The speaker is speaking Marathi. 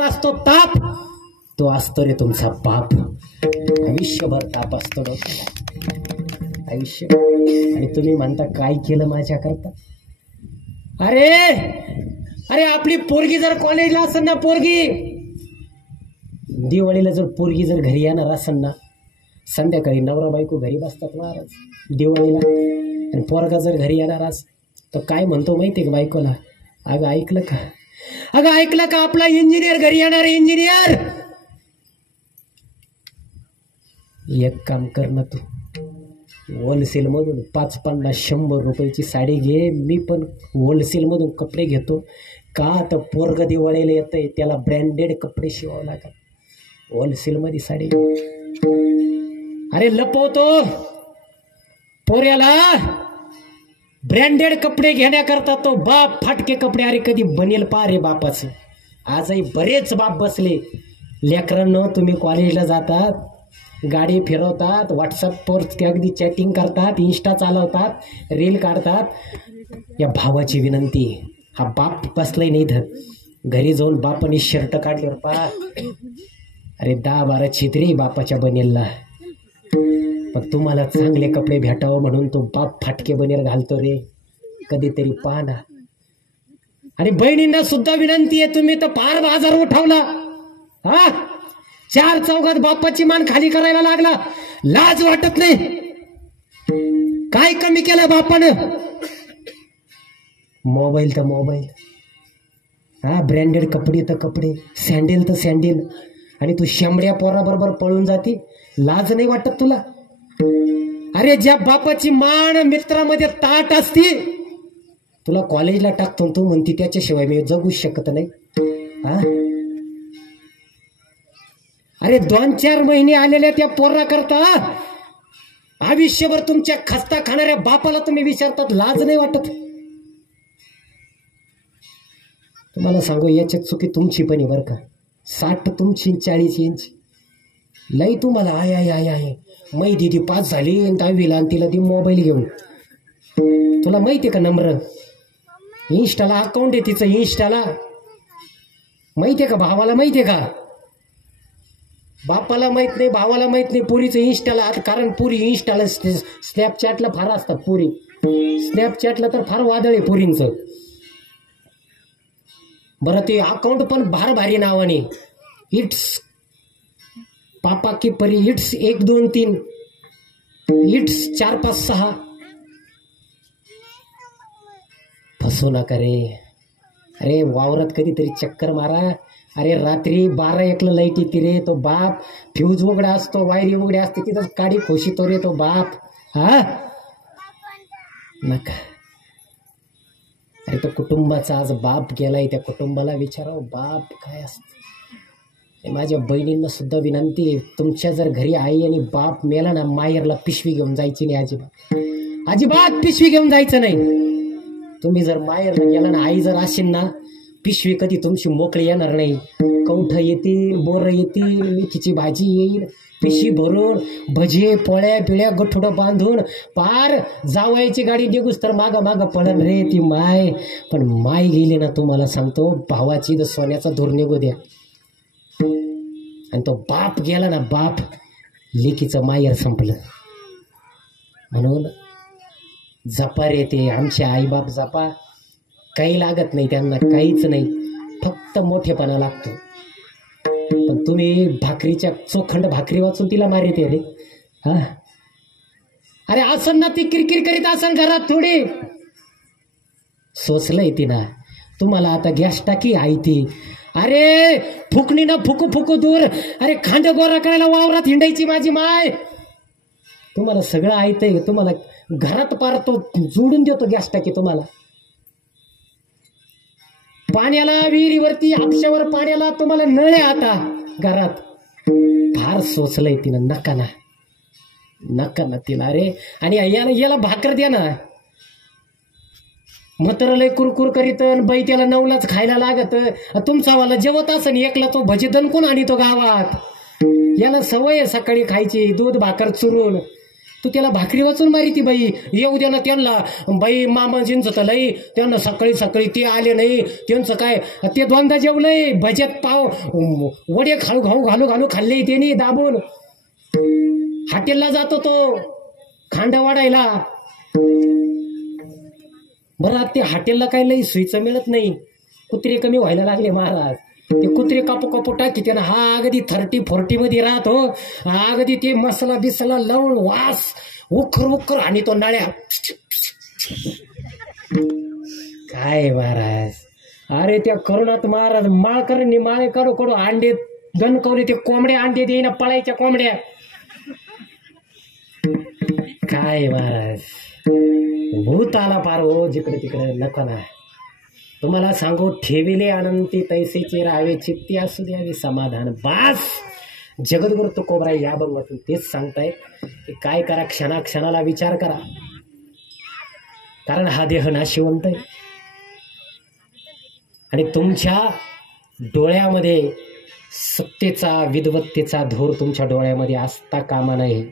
असतो ताप, तो असतो रे तुमचा बाप. आयुष्यभर ताप असतो आयुष्य. आणि तुम्ही म्हणता काय केलं माझ्या करता. अरे अरे आपली पोरगी जर कॉलेजला असेल ना, पोरगी दिवाळीला जर पोरगी जर घरी येणार असेल ना, संध्याकाळी नवरा बायको घरी बसतात महाराज दिवाळीला, आणि पोरगा जर घरी येणार अस तर काय म्हणतो माहिती का बायकोला, अगं ऐकलं का, अगं ऐकलं का, आपला इंजिनियर घरी येणार. इंजिनियर एक काम कर ना, तू होलसेल मधून 5, 50, 100 रुपयाची साडी घे. मी पण होलसेल मधून कपडे घेतो का, तर पोरग दिवाळीला येतंय त्याला ब्रँडेड कपडे शिवावं लागतात. होलसेल मध्ये साडी अरे लपवतो पोऱ्याला ब्रँडेड कपडे घेण्याकरता तो बाप फाटके कपडे. अरे कधी बनेल पा रे बापाचं. आजही बरेच बाप बसले. लेकरांनो तुम्ही कॉलेजला जातात, गाडी फिरवतात, व्हॉट्सअपवर अगदी चॅटिंग करतात, इंस्टा चालवतात, रील काढतात. या भावाची विनंती, हा बाप बसलाय नाही इथं, घरी जाऊन बापाने शर्ट काढल्यावर पा अरे 10-12 छिद्री बापाच्या बनेलला. पण तुम्हाला चांगले कपडे भेटावं म्हणून तो बाप फाटके बनेल घालतो रे. कधीतरी पहा ना. आणि बहिणींना सुद्धा विनंती आहे, तुम्ही तर फार बाजार उठवला हा. 4 चौघात बापाची मान खाली करायला लागला, लाज वाटत नाही. काय कमी केलं बापानं. मोबाईल तर मोबाईल हा, ब्रँडेड कपडे तर कपडे, सँडेल तर सँडेल, आणि तू शेंबड्या पोराबरोबर पळून जाती. लाज नाही वाटत तुला. अरे ज्या बापाची मान मित्रामध्ये ताट असती, तुला कॉलेजला टाकतो तू म्हणती त्याच्याशिवाय मी जगूच शकत नाही हा. अरे 2-4 महिने आलेल्या त्या पोरा करता आयुष्यभर तुमच्या खस्ता खाणाऱ्या बापाला तुम्ही विचारतात, लाज नाही वाटत. तुम्हाला सांगू याच्यात चुकी तुमची पण आहे बरं का. 60 तुमची 40 इंच लई तुम्हाला आय आय आय आहे. मै दिदी 5 झाली 10वीला आणि तिला ती मोबाईल घेऊन. तुला माहिती आहे का नम्र, इंस्टाला अकाउंट आहे तिचं, इंस्टाला माहिती आहे का, भावाला माहिती आहे का, बापाला माहित नाही, भावाला माहित नाही, पुरीचं इंस्टाला. आता कारण पुरी इंस्टाला स्नॅपचॅटला फार असतात. पुरी स्नॅपचॅटला तर फार वादळ आहे पुरींचं. बरं ते अकाउंट पण भारी नावाने, इट्स पापा की परी, इट्स 1 2 3, इट्स 4 5 6. फसू नका रे. अरे वावरात कधीतरी चक्कर मारा. अरे रात्री 12-1ला लाईट येते रे, तो बाप फ्यूज उघडा असतो, वायरी उघडे असते, तिथं काडी खोशीतो रे तो बाप हा. नका. अरे तो कुटुंबाचा आज बाप गेलाय, त्या कुटुंबाला विचारावं बाप काय असतं. माझ्या बहिणींना सुद्धा विनंती आहे, तुमच्या जर घरी आई आणि बाप मेला ना, माहेरला पिशवी घेऊन जायची नाही अजिबात. अजिबात पिशवी घेऊन जायचं नाही. तुम्ही जर माहेरला गेला ना, आई जर असेल ना, पिशवी कधी तुमची मोकळी येणार नाही. कवठं येतील, बोरं येतील, मेथीची भाजी येईल, पिशवी भरून भजे पोळ्या पिळ्या गठुडं बांधून पार जावयाची गाडी निघूस तर मागं पडन रे ती माय. पण माय गेली ना, तुम्हाला सांगतो भावाची तर सोन्याचा धूर निघू द्या. आणि तो बाप गेला ना, बाप लेकीचं मायर संपलं. म्हणून जपा रे ते आमचे आईबाप जपा. काही लागत नाही त्यांना, काहीच नाही, फक्त मोठेपणा लागतो. पण तुम्ही भाकरीच्या चोखंड भाकरी वाचून तिला मारिते रे हा. अरे असं ना ती किरकिर करीत असन घरात थोडी, सोचलंय तिनं तुम्हाला आता गॅस टाकी आहे ती. अरे फुकणी ना फुकू दूर. अरे खांड गोरा करायला वावरात हिंडायची माझी माय. तुम्हाला सगळं ऐकतंय, तुम्हाला घरात पार तो जोडून देतो गॅस टाकी तुम्हाला. पाण्याला विहिरीवरती हापशावर पाण्याला तुम्हाला नळ आहे आता घरात. फार सोचलंय तिनं. नका ना तिला. अरे आणि याला भाकर द्या ना. म्हातारं लय कुरकुर करीत, बाई त्याला 9लाच खायला लागत. तुमचा वाला जेवत असं एकला तो भजी दणकून आणतो गावात. याला सवय आहे सकाळी खायची दूध भाकर चुरून. तू त्याला भाकरी वाचून मारी ती बाई. येऊ द्या ना त्यांना, बाई मामाजींचं तर लई, त्यांना सकाळी सकाळी ते आले नाही, त्यांचं काय, ते दोनदा जेवलंय, भज्यात पाव वडे घालू खाल्ले त्यांनी दाबून. हॉटेलला जातो तो खांड वाढायला. बरं आता ते हॉटेलला काय लई सुईचं मिळत नाही, कुत्रे कमी व्हायला लागले महाराज. ते कुत्रे कापू टाकी त्यानं, हा अगदी 30-40 मध्ये राहतो, अगदी ते मसाला बिसला लावून वास उखर आणि तो नळ्या. काय महाराज, अरे त्या करुणात महाराज माळकरांनी माळे काढू अंडे दणकवले, ते कोंबड्या अंडे देईना, पळायच्या कोंबड्या. काय महाराज, भूत आला पार हो जिकडे तिकडे. नको ना तुम्हाला सांगू, ठेविले अनंती तैसेचे राहावे, चित्ती असू द्यावे समाधान. बास जगद्गुरु तुकोबराय या भगवतून तेच सांगताय की काय करा, क्षणाला विचार करा, कारण हा देह नाशिवंत आहे. आणि तुमच्या डोळ्यामध्ये सत्तेचा विद्वत्तेचा धूर तुमच्या डोळ्यामध्ये असता कामा नये.